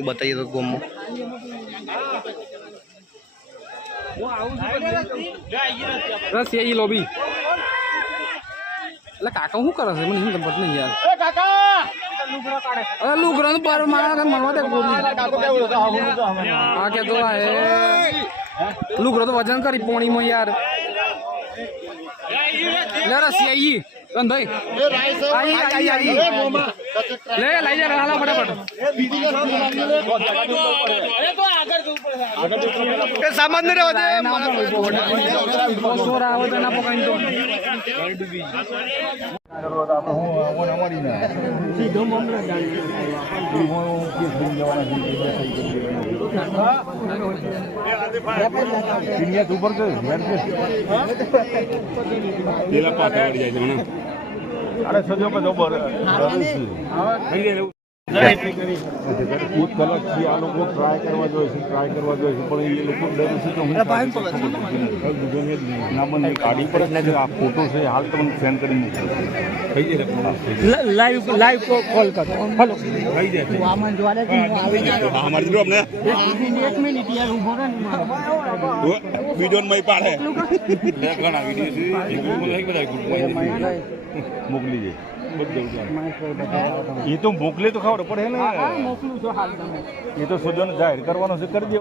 बताइए तो गोमो रस ये लॉबी એટલે કાકા શું કરે છે મને એમ ખબર નહીં યાર એ કાકા અરે લુગરા નું પર મારા મનવા દે ગોળી આ કે તો આ લુગરો તો વજન કરી પોણી માં યાર લે રસિયાઈ રન ભાઈ આઈ લે લઈ જા હાલા ફટાફટ એ સામાન ને રહેવા દે સોર આવે તો ના પકડી તો અરે સજો બધો કલાકથી આ લોકો ટ્રાય કરવા જોઈએ છે પણ એ લોકો ડર છે તો હું ના મને ગાડી પર જ આ ફોટો છે હાલ તમને સેન્ડ કરી મૂકું થઈ જાય લાઈવ કોલ કર હેલો થઈ જાય આમાં જોવા દે આવી જાય અમારી જોબ ને 1 મિનિટ યાર ઊભો રહે વિડિયો માં પાડે લે ઘણા વિડિયો છે બધા મોકલી દે એ તો મોકલે તો ખબર પડે ને એ તો સજોને જાહેર કરવાનો છે કરી દે